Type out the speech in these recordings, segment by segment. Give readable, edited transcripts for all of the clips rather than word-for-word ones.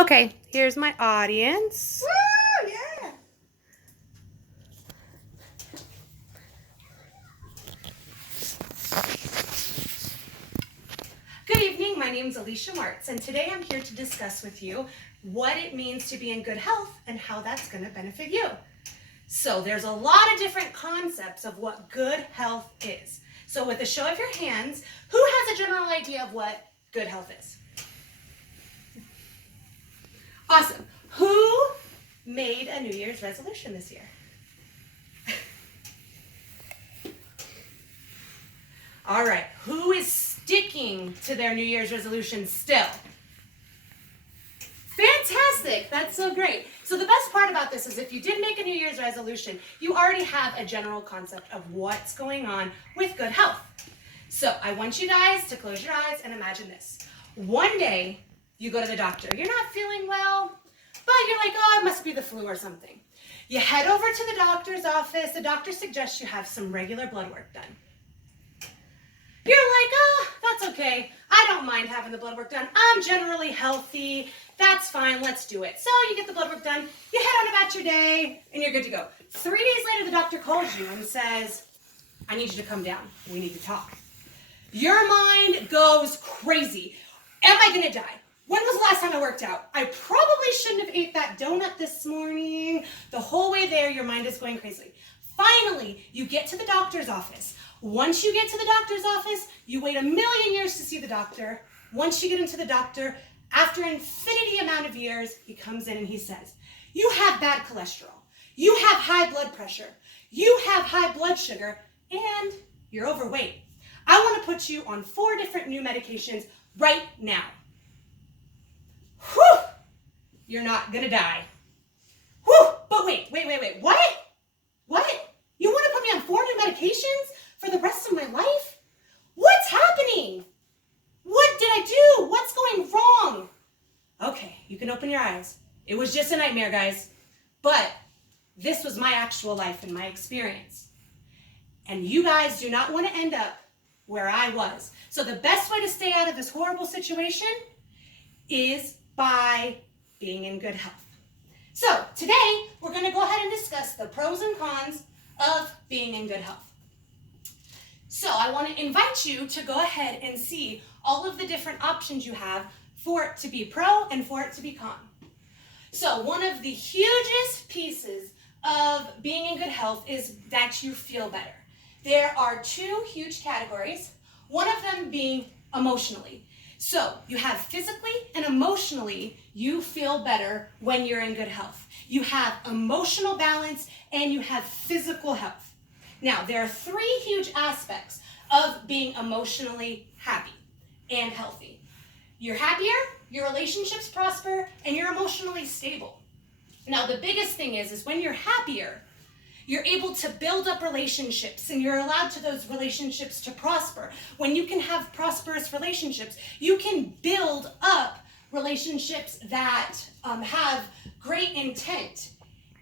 Okay, here's my audience. Woo! Yeah. Good evening, my name is Alecia Martz, and today I'm here to discuss with you what it means to be in good health and how that's going to benefit you. So there's a lot of different concepts of what good health is. So with a show of your hands, who has a general idea of what good health is? Awesome. Who made a New Year's resolution this year? All right, who is sticking to their New Year's resolution still? Fantastic, that's so great. So the best part about this is if you did make a New Year's resolution, you already have a general concept of what's going on with good health. So I want you guys to close your eyes and imagine this. One day, you go to the doctor. You're not feeling well, but you're like, oh, it must be the flu or something. You head over to the doctor's office. The doctor suggests you have some regular blood work done. You're like, oh, that's okay. I don't mind having the blood work done. I'm generally healthy. That's fine. Let's do it. So you get the blood work done. You head on about your day, and you're good to go. 3 days later, the doctor calls you and says, I need you to come down. We need to talk. Your mind goes crazy. Am I going to die? When was the last time I worked out? I probably shouldn't have ate that donut this morning. The whole way there, your mind is going crazy. Finally, you get to the doctor's office. Once you get to the doctor's office, you wait a million years to see the doctor. Once you get into the doctor, after an infinity amount of years, he comes in and he says, you have bad cholesterol, you have high blood pressure, you have high blood sugar, and you're overweight. I want to put you on 4 different new medications right now. Whew! You're not gonna die. Whew! But wait, what? What? You want to put me on 4 new medications for the rest of my life? What's happening? What did I do? What's going wrong? Okay, you can open your eyes. It was just a nightmare, guys. But this was my actual life and my experience. And you guys do not want to end up where I was. So the best way to stay out of this horrible situation is by being in good health. So today, we're going to go ahead and discuss the pros and cons of being in good health. So I want to invite you to go ahead and see all of the different options you have for it to be pro and for it to be con. So one of the hugest pieces of being in good health is that you feel better. There are 2 huge categories, one of them being emotionally. So you have physically and emotionally, you feel better when you're in good health. You have emotional balance and you have physical health. Now, there are 3 huge aspects of being emotionally happy and healthy. You're happier, your relationships prosper, and you're emotionally stable. Now, the biggest thing is when you're happier, you're able to build up relationships and you're allowed to those relationships to prosper. When you can have prosperous relationships, you can build up relationships that have great intent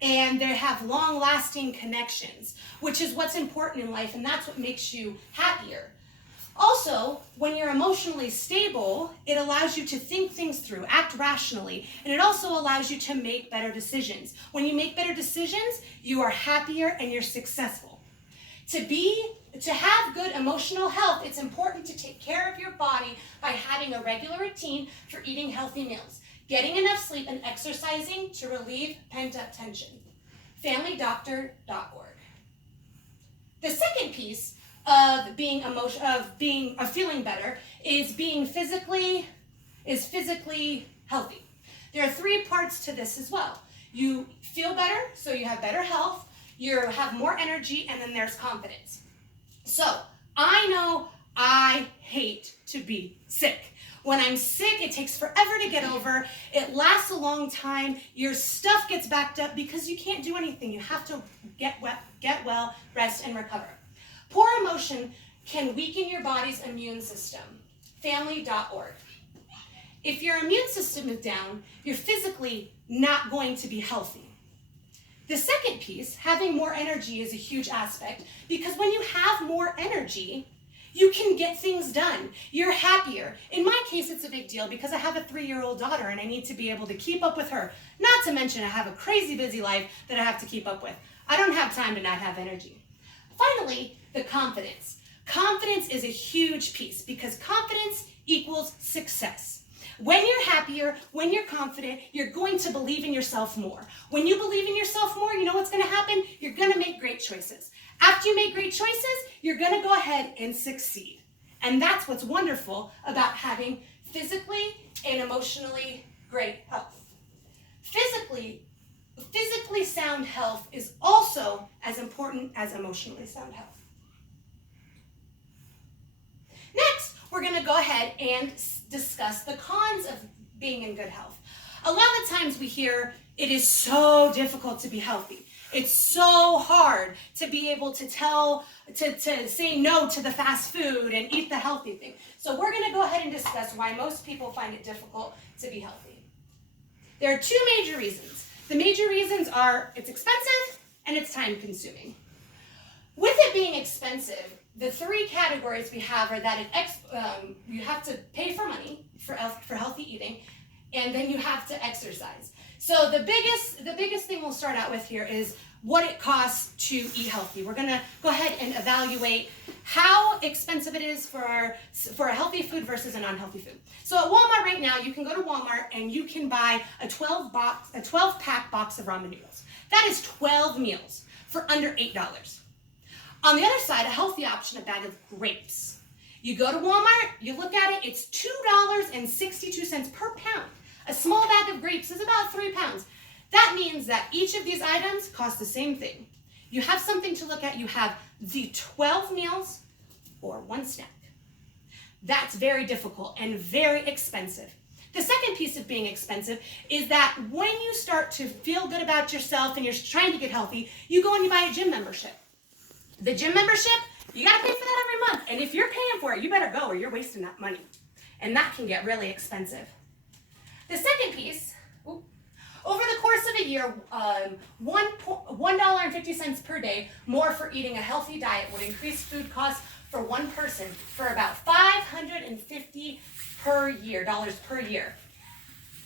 and they have long-lasting connections, which is what's important in life, and that's what makes you happier. Also, when you're emotionally stable, it allows you to think things through, act rationally, and it also allows you to make better decisions. When you make better decisions, you are happier and you're successful. To have good emotional health, it's important to take care of your body by having a regular routine for eating healthy meals, getting enough sleep, and exercising to relieve pent-up tension. FamilyDoctor.org. The second piece of feeling better is being physically healthy. There are 3 parts to this as well. You feel better, so you have better health, you have more energy, and then there's confidence. So I know I hate to be sick. When I'm sick, it takes forever to get over. It lasts a long time. Your stuff gets backed up because you can't do anything. You have to get well, rest, and recover. Poor emotion can weaken your body's immune system. Family.org. If your immune system is down, you're physically not going to be healthy. The second piece, having more energy, is a huge aspect because when you have more energy, You can get things done. You're happier. In my case, it's a big deal because I have a 3-year-old daughter and I need to be able to keep up with her. Not to mention I have a crazy busy life that I have to keep up with. I don't have time to not have energy. Finally, the confidence. Confidence is a huge piece because confidence equals success. When you're happier, when you're confident, you're going to believe in yourself more. When you believe in yourself more, you know what's going to happen? You're going to make great choices. After you make great choices, you're going to go ahead and succeed. And that's what's wonderful about having physically and emotionally great health. Physically sound health is also as important as emotionally sound health. Next, we're going to go ahead and discuss the cons of being in good health. A lot of times we hear it is so difficult to be healthy. It's so hard to be able to say no to the fast food and eat the healthy thing. So we're going to go ahead and discuss why most people find it difficult to be healthy. There are 2 major reasons. The major reasons are it's expensive and it's time consuming. With it being expensive, the 3 categories we have are that you have to pay for money for healthy eating, and then you have to exercise. So the biggest thing we'll start out with here is what it costs to eat healthy. We're going to go ahead and evaluate how expensive it is for a healthy food versus a non-healthy food. So at Walmart right now, you can go to Walmart and you can buy a 12-pack box of ramen noodles. That is 12 meals for under $8. On the other side, a healthy option, a bag of grapes. You go to Walmart, you look at it, it's $2.62 per pound. A small bag of grapes is about 3 pounds. That means that each of these items cost the same thing. You have something to look at. You have the 12 meals or 1 snack. That's very difficult and very expensive. The second piece of being expensive is that when you start to feel good about yourself and you're trying to get healthy, you go and you buy a gym membership. The gym membership, you got to pay for that every month. And if you're paying for it, you better go or you're wasting that money. And that can get really expensive. The second piece, over the course of a year, $1.50 per day more for eating a healthy diet would increase food costs for one person for about $550 dollars per year.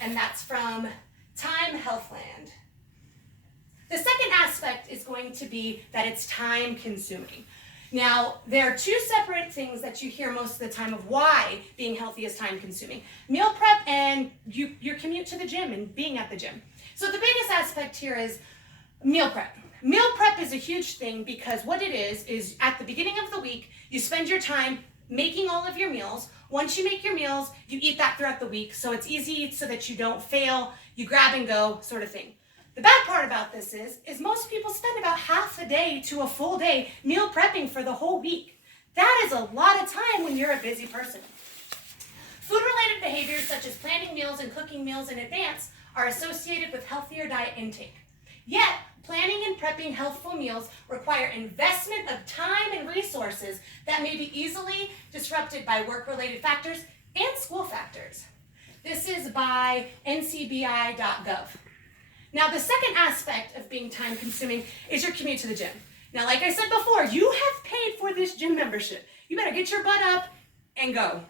And that's from Time Healthland. The second aspect is going to be that it's time consuming. Now, there are 2 separate things that you hear most of the time of why being healthy is time consuming. Meal prep and your commute to the gym and being at the gym. So the biggest aspect here is meal prep. Meal prep is a huge thing because what it is at the beginning of the week, you spend your time making all of your meals. Once you make your meals, you eat that throughout the week. So it's easy so that you don't fail, you grab and go sort of thing. The bad part about this is most people spend about half a day to a full day meal prepping for the whole week. That is a lot of time when you're a busy person. Food-related behaviors such as planning meals and cooking meals in advance are associated with healthier diet intake. Yet, planning and prepping healthful meals require investment of time and resources that may be easily disrupted by work-related factors and school factors. This is by ncbi.gov. Now, the second aspect of being time consuming is your commute to the gym. Now, like I said before, you have paid for this gym membership. You better get your butt up and go.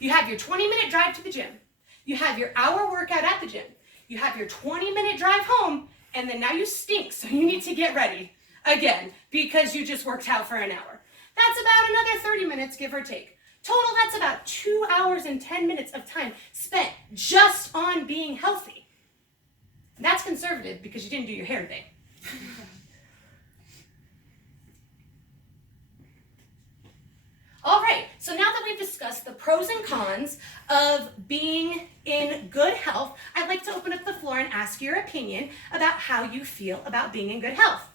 You have your 20-minute drive to the gym. You have your hour workout at the gym. You have your 20-minute drive home, and then now you stink, so you need to get ready again because you just worked out for an hour. That's about another 30 minutes, give or take. Total, that's about 2 hours and 10 minutes of time spent just on being healthy. That's conservative because you didn't do your hair today. All right, so now that we've discussed the pros and cons of being in good health, I'd like to open up the floor and ask your opinion about how you feel about being in good health.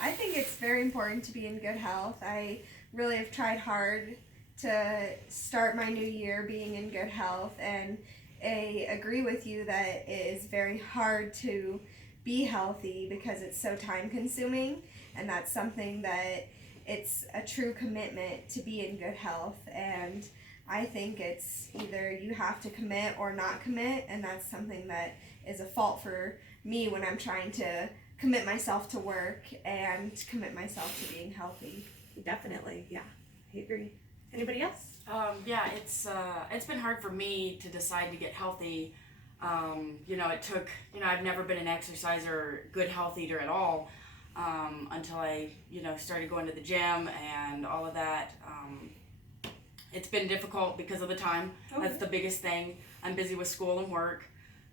I think it's very important to be in good health. I really have tried hard to start my new year being in good health, and I agree with you that it is very hard to be healthy because it's so time consuming, and that's something that it's a true commitment to be in good health, and I think it's either you have to commit or not commit, and that's something that is a fault for me when I'm trying to commit myself to work and commit myself to being healthy. Definitely, yeah, I agree. Anybody else? Yeah, it's been hard for me to decide to get healthy. It took, I've never been an exerciser, good health eater at all, until I, started going to the gym and all of that. It's been difficult because of the time. That's the biggest thing. I'm busy with school and work.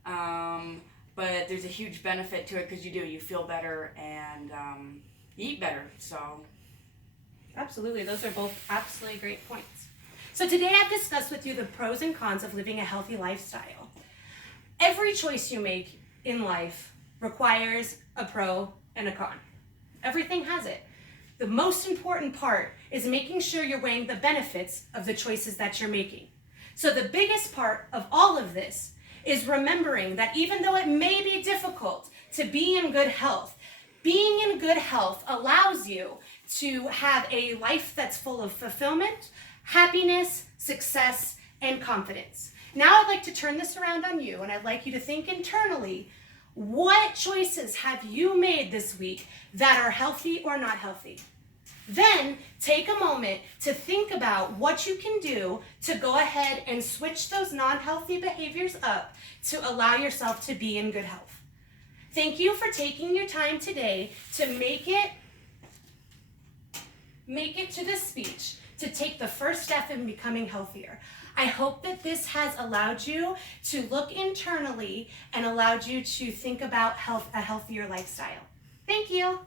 But there's a huge benefit to it because you feel better and you eat better. So Absolutely, those are both absolutely great points. So today I've discussed with you the pros and cons of living a healthy lifestyle. Every choice you make in life requires a pro and a con. Everything has it. The most important part is making sure you're weighing the benefits of the choices that you're making. So the biggest part of all of this is remembering that even though it may be difficult to be in good health, being in good health allows you to have a life that's full of fulfillment, happiness, success, and confidence. Now I'd like to turn this around on you, and I'd like you to think internally, what choices have you made this week that are healthy or not healthy? Then take a moment to think about what you can do to go ahead and switch those non-healthy behaviors up to allow yourself to be in good health. Thank you for taking your time today to make it to this speech, to take the first step in becoming healthier. I hope that this has allowed you to look internally and allowed you to think about a healthier lifestyle. Thank you.